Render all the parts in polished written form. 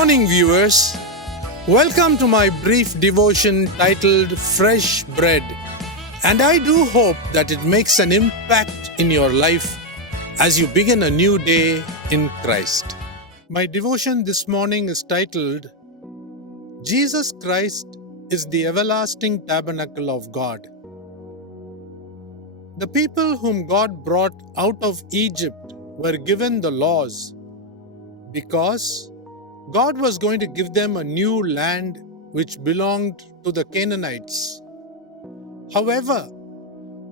morning, viewers. Welcome to my brief devotion titled Fresh Bread. And I do hope that it makes an impact in your life as you begin a new day in Christ. My devotion this morning is titled, Jesus Christ is the everlasting tabernacle of God. The people whom God brought out of Egypt were given the laws because God was going to give them a new land which belonged to the Canaanites. However,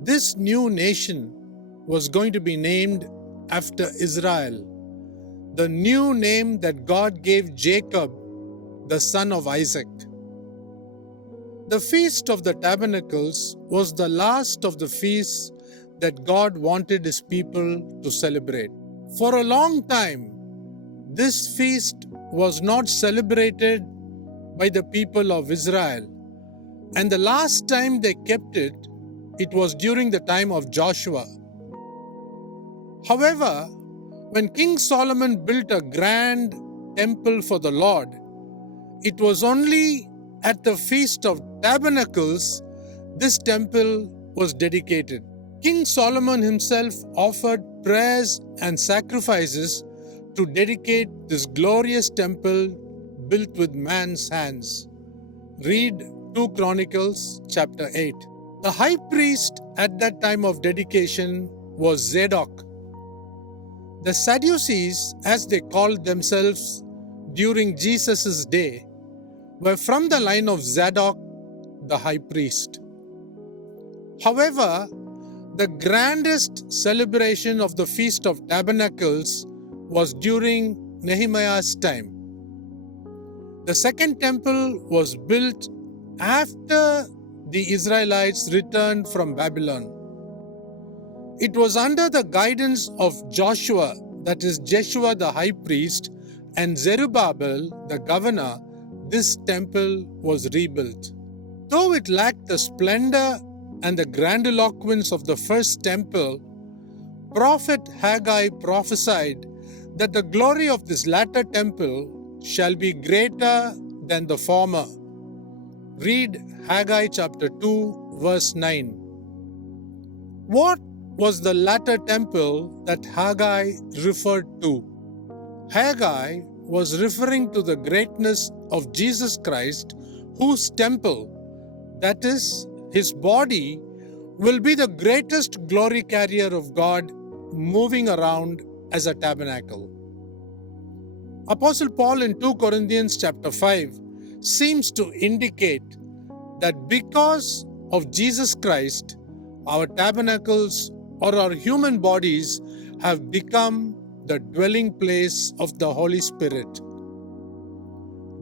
this new nation was going to be named after Israel, the new name that God gave Jacob, the son of Isaac. The Feast of the Tabernacles was the last of the feasts that God wanted His people to celebrate. For a long time, this feast was not celebrated by the people of Israel, and the last time they kept it, it was during the time of Joshua. However, when King Solomon built a grand temple for the Lord, it was only at the Feast of Tabernacles this temple was dedicated. King Solomon himself offered prayers and sacrifices to dedicate this glorious temple built with man's hands. Read 2 Chronicles chapter 8. The high priest at that time of dedication was Zadok. The Sadducees, as they called themselves during Jesus' day, were from the line of Zadok, the high priest. However, the grandest celebration of the Feast of Tabernacles was during Nehemiah's time. The second temple was built after the Israelites returned from Babylon. It was under the guidance of Joshua, that is Jeshua the high priest, and Zerubbabel the governor, this temple was rebuilt. Though it lacked the splendor and the grandiloquence of the first temple, Prophet Haggai prophesied that the glory of this latter temple shall be greater than the former. Read Haggai chapter 2 verse 9. What was the latter temple that Haggai referred to? Haggai was referring to the greatness of Jesus Christ, whose temple, that is, His body, will be the greatest glory carrier of God moving around as a tabernacle. Apostle Paul in 2 Corinthians chapter 5 seems to indicate that because of Jesus Christ, our tabernacles or our human bodies have become the dwelling place of the Holy Spirit.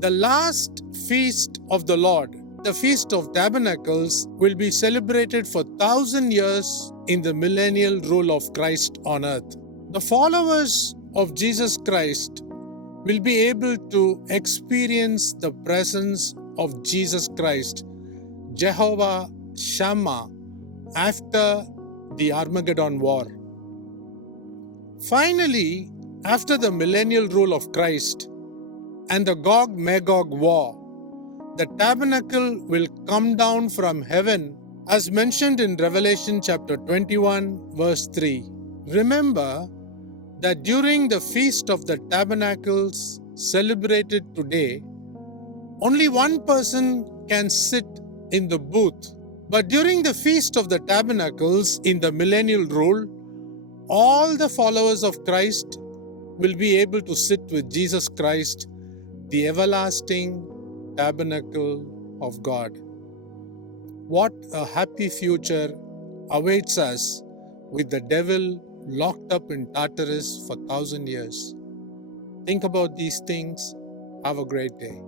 The last feast of the Lord, the Feast of Tabernacles, will be celebrated for 1,000 years in the millennial rule of Christ on earth. The followers of Jesus Christ will be able to experience the presence of Jesus Christ, Jehovah Shammah, after the Armageddon War. Finally, after the millennial rule of Christ and the Gog-Magog war, the tabernacle will come down from heaven as mentioned in Revelation chapter 21 verse 3. Remember that during the Feast of the Tabernacles celebrated today, only one person can sit in the booth. But during the Feast of the Tabernacles in the millennial rule, all the followers of Christ will be able to sit with Jesus Christ, the everlasting tabernacle of God. What a happy future awaits us with the devil locked up in Tartarus for 1,000 years. Think about these things. Have a great day.